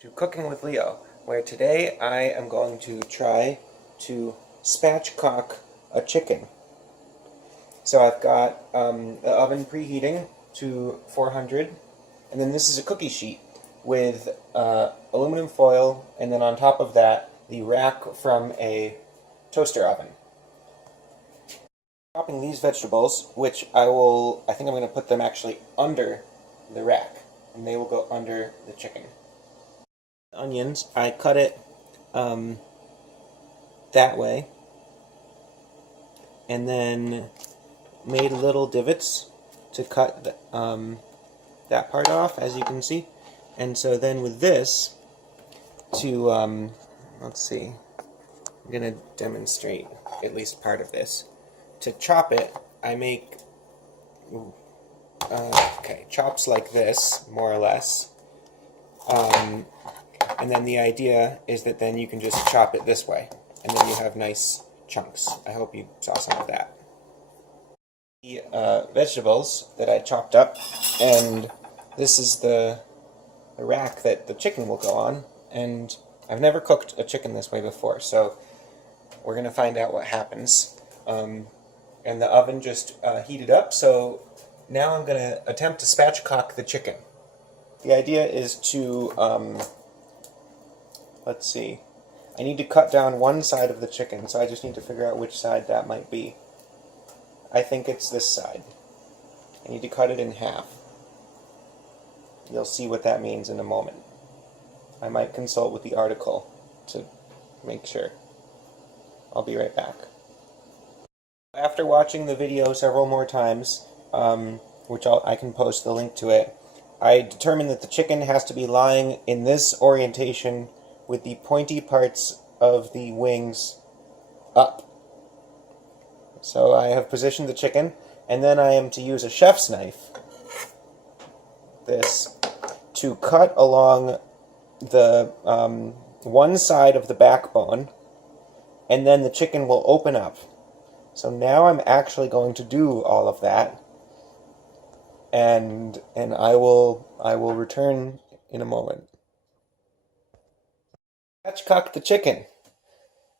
To Cooking with Leo, where today I am going to try to spatchcock a chicken. So I've got the oven preheating to 400, and then this is a cookie sheet with aluminum foil, and then on top of that the rack from a toaster oven. Chopping these vegetables, which I think I'm going to put them actually under the rack, and they will go under the chicken. Onions, I cut it that way, and then made little divots to cut that part off, as you can see. And so then with this, let's see, I'm going to demonstrate at least part of this. To chop it, I make chops like this, more or less. And then the idea is that then you can just chop it this way, and then you have nice chunks. I hope you saw some of that. The vegetables that I chopped up, and this is the rack that the chicken will go on, and I've never cooked a chicken this way before, so we're going to find out what happens. And the oven just heated up, so now I'm going to attempt to spatchcock the chicken. The idea is to, let's see, I need to cut down one side of the chicken, so I just need to figure out which side that might be. I think it's this side. I need to cut it in half. You'll see what that means in a moment. I might consult with the article to make sure. I'll be right back. After watching the video several more times, which I can post the link to it, I determined that the chicken has to be lying in this orientation with the pointy parts of the wings up. So I have positioned the chicken, and then I am to use a chef's knife, this, to cut along the one side of the backbone, and then the chicken will open up. So now I'm actually going to do all of that, and I will return in a moment. Spatchcock the chicken.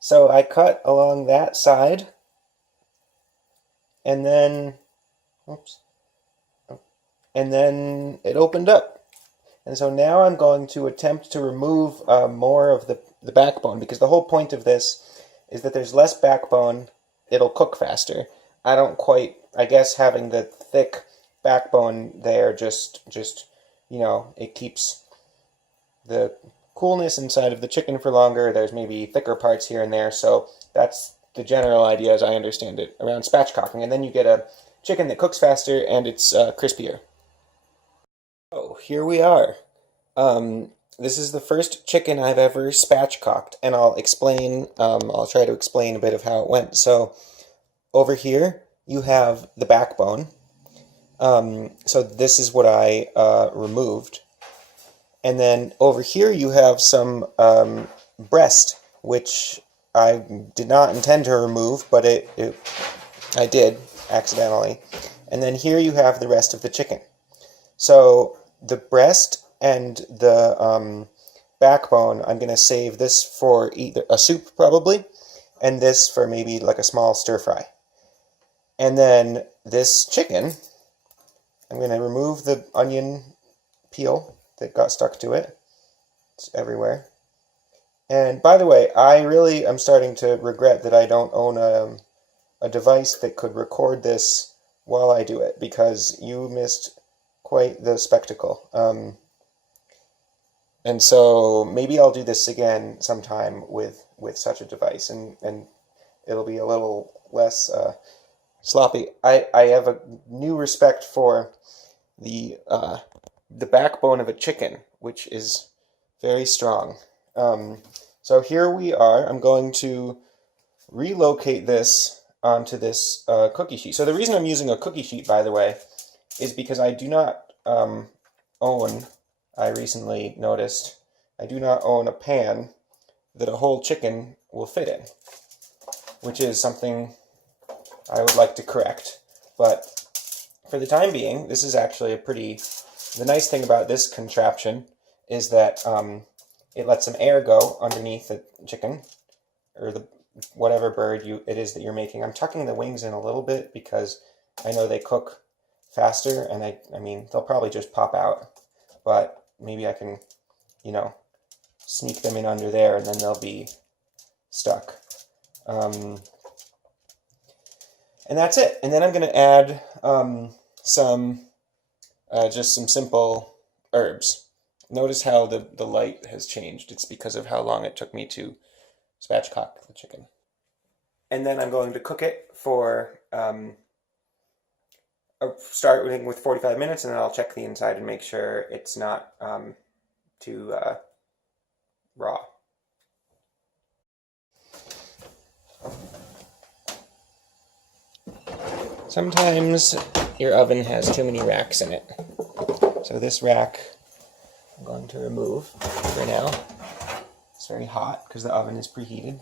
So I cut along that side, and then, and then it opened up. And so now I'm going to attempt to remove more of the backbone, because the whole point of this is that there's less backbone, it'll cook faster. I don't quite, I guess having the thick backbone there just you know, it keeps the coolness inside of the chicken for longer. There's maybe thicker parts here and there, so that's the general idea as I understand it around spatchcocking. And then you get a chicken that cooks faster and it's crispier. Oh, here we are. This is the first chicken I've ever spatchcocked, and I'll try to explain a bit of how it went. So over here you have the backbone. So this is what I removed. And then over here you have some breast, which I did not intend to remove, but I did accidentally. And then here you have the rest of the chicken. So the breast and the backbone, I'm going to save this for either a soup probably, and this for maybe like a small stir fry. And then this chicken, I'm going to remove the onion peel that got stuck to it. It's everywhere. And by the way, I really am starting to regret that I don't own a device that could record this while I do it, because you missed quite the spectacle. And so maybe I'll do this again sometime with such a device, and it'll be a little less sloppy. I have a new respect for the backbone of a chicken, which is very strong. So here we are. I'm going to relocate this onto this cookie sheet. So the reason I'm using a cookie sheet, by the way, is because I do not own, I recently noticed, I do not own a pan that a whole chicken will fit in, which is something I would like to correct. But for the time being, this is actually a pretty, the nice thing about this contraption is that it lets some air go underneath the chicken, or the whatever bird it is that you're making. I'm tucking the wings in a little bit because I know they cook faster, and I mean, they'll probably just pop out, but maybe I can, you know, sneak them in under there, and then they'll be stuck. And that's it. And then I'm going to add just some simple herbs. Notice how the light has changed. It's because of how long it took me to spatchcock the chicken. And then I'm going to cook it for, starting with 45 minutes, and then I'll check the inside and make sure it's not too raw. Sometimes your oven has too many racks in it. So this rack I'm going to remove for now. It's very hot because the oven is preheated.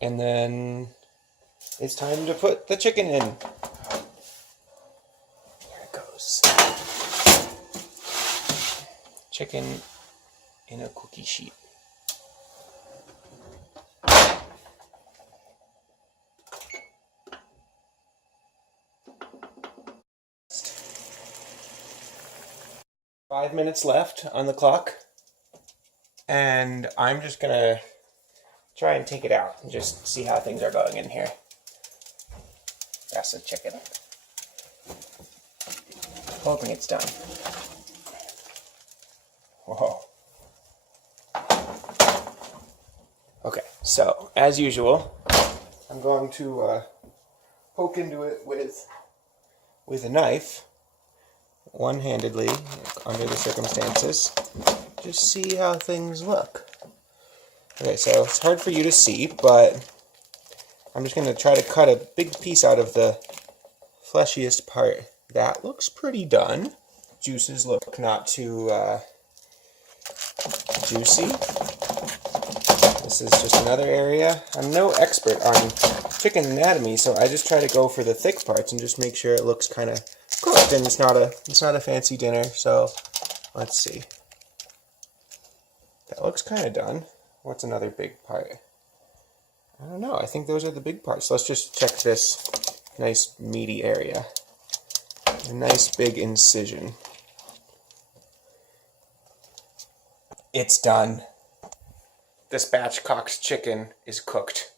And then it's time to put the chicken in. Here it goes. Chicken in a cookie sheet. Five minutes left on the clock, and I'm just gonna try and take it out and just see how things are going in here. That's the chicken. Hoping it's done. Whoa. Okay, so as usual, I'm going to poke into it with a knife, one-handedly, under the circumstances. Just see how things look. Okay, so it's hard for you to see, but I'm just going to try to cut a big piece out of the fleshiest part. That looks pretty done. Juices look not too juicy. This is just another area. I'm no expert on chicken anatomy, so I just try to go for the thick parts and just make sure it looks kind of cooked. And it's not a fancy dinner, so let's see. That looks kind of done. What's another big part? I don't know. I think those are the big parts. Let's just check this nice meaty area. A nice big incision. It's done. The spatchcock's chicken is cooked.